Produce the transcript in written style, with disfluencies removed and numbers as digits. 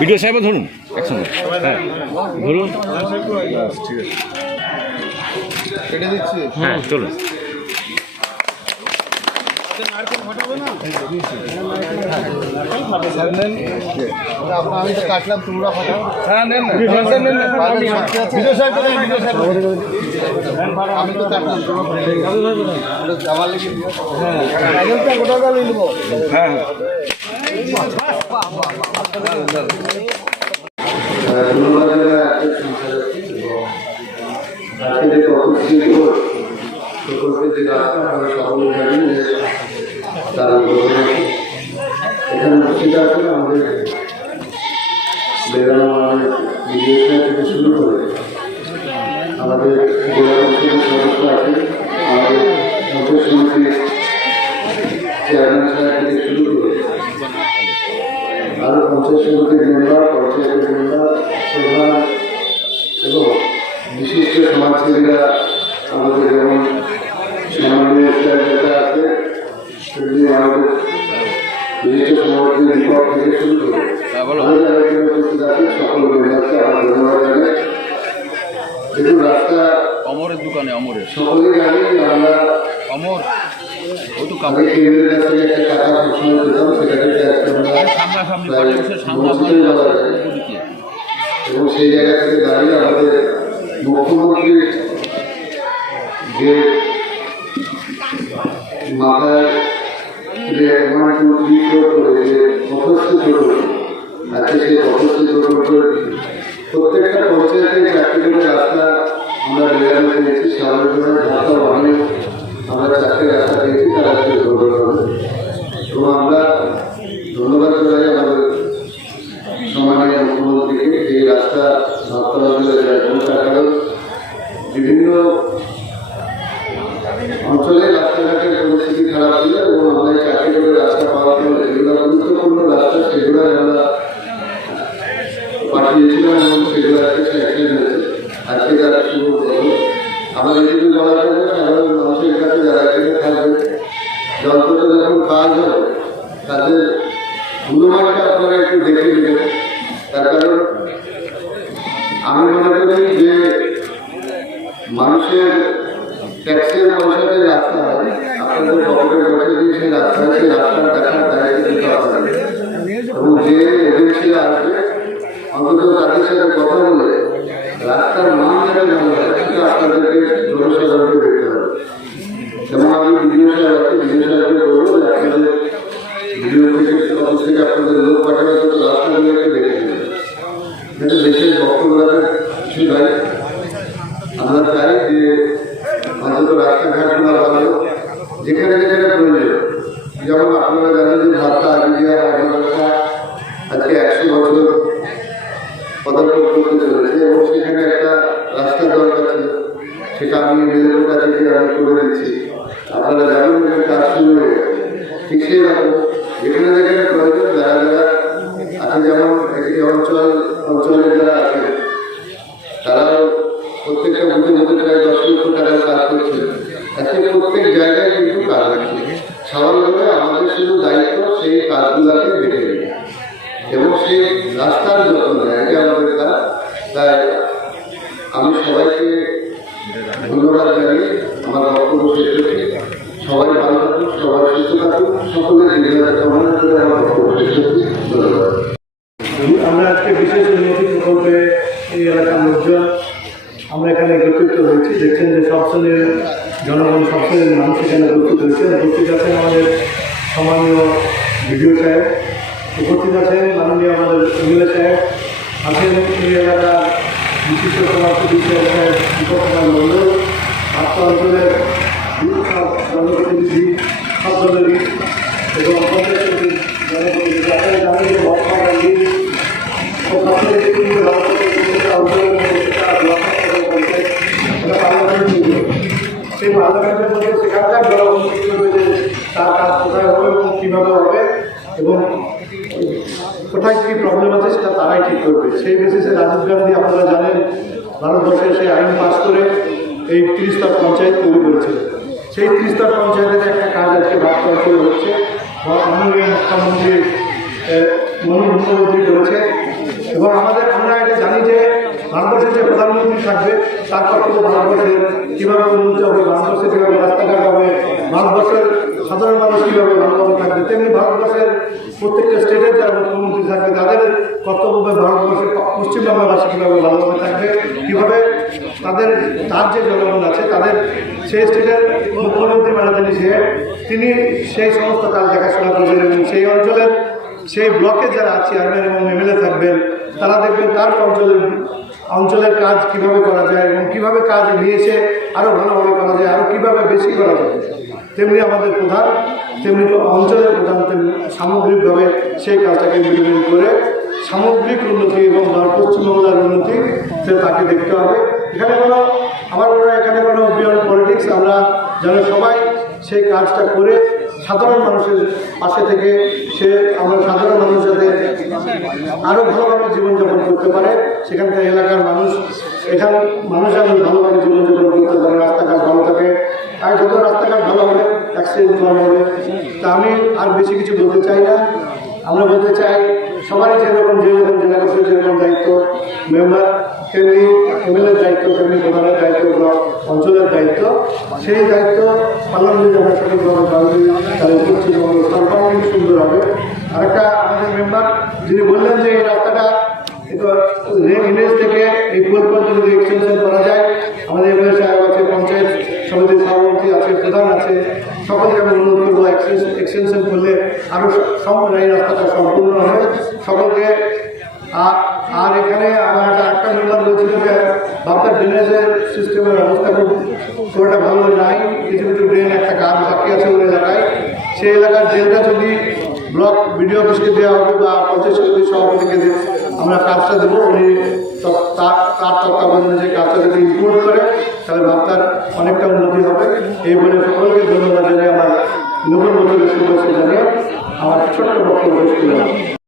Video সাহেব ধরুন একসঙ্গে, হ্যাঁ ধরুন, ঠিক আছে কেটে দিচ্ছি। হ্যাঁ চলুন। আমি তো কাটলাম, তোমরা ফাটাও। আমি তো কাটলাম, আমার লিখে দিও। গোটা গেল নিবো। হ্যাঁ এখানে উপস্থিত আছেন আমাদের থেকে শুরু করে আমাদের সদস্য আছেন, আমাদের মুখ্য সমিতির চেয়ারম্যান সাহেব থেকে শুরু করে আরও পঞ্চায়েত সমিতির মেম্বার, পঞ্চায়েতের মেম্বার, প্রধান এবং বিশিষ্ট সমাজসেবীরা আমাদের যেমন সম্মানীয় যারা আছে সেগুলি আমাদের বিশিষ্ট সমাজের বিপদ থেকে শুরু করে উপস্থিত আছে সকল মেম্বারকে আমার ধন্যবাদ জানাই। দেখুন রাস্তা অমরের দোকানে, অমরের সকলেই জানি আমরা অমর আগে কেন্দ্রের কাছ থেকে একটা টাকা সবসময় পেতাম, সেটাকে এবং সেই জায়গা থেকে দাঁড়িয়ে আমাদের মুখ্যমন্ত্রীর যে মাথায় যে করে যে পথস্থিত আজকে সেই পথস্থিত প্রত্যেকটা পঞ্চায়েতে 4টি করে রাস্তা আমরা বেড়ানো পেয়েছি। সাধারণ ঢাকা অনেক আমরা 4টি রাস্তা পেয়েছি, তারা আজকে গ্রহণ করবে এবং আমরা ধন্যবাদ জানাই আমাদের সম্মানীয় মুখ্যমন্ত্রীকে। এই রাস্তা বিভিন্ন অঞ্চলে রাস্তাঘাটের পরিস্থিতি খারাপ ছিল এবং আমরা 4টি করে রাস্তা পাওয়ার জন্য যেগুলো গুরুত্বপূর্ণ রাস্তা সেগুলো আমরা পাঠিয়েছিলাম এবং সেগুলো আজকে হয়েছে। আজকে যারা শুরু করবো আমরা যেটুকু বলা যাবে সাধারণ মানুষের কাছে যারা এখানে থাকবে, যন্ত্রটা যখন কাজ হবে তাদের গুণমানটা আপনারা একটু দেখে নেবেন। তার কারণ আমি মনে করি যে মানুষের ট্যাক্সের পয়সাতে রাস্তা হয়, আপনাদের পকেটে বসে দিয়ে সেই রাস্তা দেখার দায়িত্ব দিতে হবে এবং যে এজেন্সিরা আসবে অন্তত তাদের সাথে কথা বলে রাস্তার মান যাতে ভালো হয় সেটা আপনাদেরকে জনসাধারণকে দেখতে হবে। যেমন আমি বিডিও সাহেব আছে, বিডিও সাহেবকে বলবো যে আপনাদের বিডিও অফিস থেকে আপনাদের লোক পাঠাবে তো রাস্তাগুলোকে দেখে নেবে। কিন্তু দেশের বক্তব্য কিছু নাই, আমরা চাই যে অন্তত রাস্তাঘাটগুলো ভালো যেখানে যেখানে প্রয়োজন। যেমন আপনারা জানেন যে ভারতা আগে ব্যবস্থা আজকে 100 বছর পদার্পণ করতে চলেছে এবং সেখানে একটা রাস্তার দরকার ছিল, সেটা আমি নিজের কাছে থেকে আমি করে দিচ্ছি। আপনারা জানেন যে কাজ শুরু হয়ে গেছে। ঠিক সেই রকম যেখানে যেখানে প্রয়োজন যারা যারা আছে, যেমন এই অঞ্চলে যারা আছে তারাও প্রত্যেকটা বুথে প্রায় 10 লক্ষ টাকার কাজ করছে। আজকে প্রত্যেক জায়গায় কিন্তু কাজ হচ্ছে। স্বাভাবিকভাবে আমাদের শুধু দায়িত্ব সেই কাজগুলোকে দেখে নেবে এবং সেই রাস্তার যত্ন নেয়, এটা আমাদের কাজ। তাই আমি সবাইকে ধন্যবাদ জানিয়ে আমার বক্তব্য শেষ করছি। সবাই ভালো থাকুন, সবাই সুস্থ থাকুন, সকলের জীবনের কামনা করে আমার বক্তব্য শেষ করছি। ধন্যবাদ। আমরা আজকে বিশেষ উন্নতি প্রকল্পে এই এলাকার লোকজন আমরা এখানে একত্রিত হয়েছি। দেখছেন যে সব শ্রেণীর জনগণ, সব শ্রেণীর মানুষ এখানে উপস্থিত হয়েছে। উপস্থিত আছেন আমাদের সম্মানীয় বিডিও সাহেব, উপস্থিত আছেন মাননীয় আমাদের এমএলএ সাহেব, আছেন এই এলাকার বিশিষ্ট সমাজসেবী সাহেব দীপক কুমার মণ্ডল, আত্ম অঞ্চলের সব জনপ্রতিনিধি, সব দলেরই এবং পঞ্চায়েত জনপ্রতিনিধি আপনারা জানেন যে মহাত্মা গান্ধী ও সেই পার্লামেন্টের মধ্যে সেখানকার জনগণকে তার কাজ কোথায় হবে এবং কীভাবে হবে এবং কোথায় কী প্রবলেম আছে সেটা তারাই ঠিক করবে। সেই বেসিসে রাজীব গান্ধী আপনারা জানেন ভারতবর্ষে সেই আইন পাস করে এই 30 স্তর পঞ্চায়েত তৈরি করেছিল। সেই 30 স্তর পঞ্চায়েতের একটা কাজ আজকে ভারত অঞ্চলে হচ্ছে। মাননীয় মুখ্যমন্ত্রী করেছে এবং আমরা এটা জানি যে ভারতবর্ষের যে প্রধানমন্ত্রী থাকবে তার কর্তব্য ভারতবর্ষের কীভাবে উন্নতি হবে, ভারতবর্ষে কীভাবে রাস্তাঘাট হবে, ভারতবর্ষের সাধারণ মানুষ কীভাবে ভালোভাবে থাকবে, তেমনি ভারতবর্ষের প্রত্যেকটা স্টেটের যারা মুখ্যমন্ত্রী থাকবে তাদের কর্তব্য ভারতবর্ষের পশ্চিমবাংলাবাসী কীভাবে ভালোভাবে থাকবে, কীভাবে তার যে জনগণ আছে তাদের সেই স্টেটের মুখ্যমন্ত্রী মানে তিনি সেই সমস্ত কাজ দেখাশোনা করবেন এবং সেই অঞ্চলের সেই ব্লকে যারা চেয়ারম্যান এবং এমএলএ থাকবেন তারা দেখবেন তার অঞ্চলের কাজ কিভাবে করা যায় এবং কিভাবে কাজ নিয়ে এসে আরও ভালোভাবে করা যায়, আরও কীভাবে বেশি করা যায়। তেমনি আমাদের প্রধান, তেমনি অঞ্চলের প্রধান সামগ্রিকভাবে সেই কাজটাকে ইমপ্লিমেন্ট করে সামগ্রিক উন্নতি এবং পশ্চিমবাংলার উন্নতি তাকে দেখতে হবে। এখানে আমার মনে হয় এখানে কোনো বিয়ন্ড পলিটিক্স, আমরা যেন সবাই সেই কাজটা করে সাধারণ মানুষের পাশে থেকে আমরা সাধারণ মানুষ যাতে আরও ভালোভাবে জীবনযাপন করতে পারে, সেখানকার এলাকার মানুষ যেন ভালোভাবে জীবনযাপন করতে পারে, রাস্তাঘাট ভালো থাকে। আর যত রাস্তাঘাট ভালো হবে অ্যাক্সিডেন্ট কম হবে। তা আমি আর বেশি কিছু বলতে চাই না। আমরা বলতে চাই সবারই যেরকম জেলা পরিষদের যেরকম দায়িত্ব, মেম্বার তেমনি এমএলএর দায়িত্ব, তেমনি প্রধানের দায়িত্ব, অঞ্চলের দায়িত্ব, সেই দায়িত্ব পালন যদি আমরা সঠিকভাবে পালন তাহলে পশ্চিমবঙ্গ সর্বাঙ্গীন সুন্দর হবে। আরেকটা আমাদের মেম্বার যিনি বললেন যে এই রাস্তাটা ইমেজ থেকে এই পোল পর্যন্ত যদি এক্সটেনশন করা যায়, আমাদের এমএলএ সাহেব আছে, পঞ্চায়েত সমিতির সভাপতি আছে, প্রধান আছে, সকলকে আমি অনুরোধ করবো এক্সটেনশন করলে আরও এই রাস্তাটা সম্পূর্ণ হবে সকলকে। আর এখানে আমার একটা মেম্বার বলছিল যে ভাবতার ড্রেনেজের সিস্টেমের অবস্থা খুব একটা ভালো নাই, কিছু কিছু ড্রেন একটা কাজ বাকি আছে ওই এলাকায়, সেই এলাকার ড্রেনটা যদি ব্লক বিডিও অফিসকে দেওয়া হবে বা পঞ্চায়েত সমিতির সভাপতিকে আমরা কাজটা দেবো, উনি তার তত্ত্বাবধানে যে কাজটা যদি ইনক্লুড করে তাহলে ভাবতার অনেকটা উন্নতি হবে। এই বলে সকলকে ধন্যবাদ জানিয়ে আমার নতুন বছরের শুভেচ্ছা জানিয়ে আমার ছোট্ট বক্তব্য ছিল।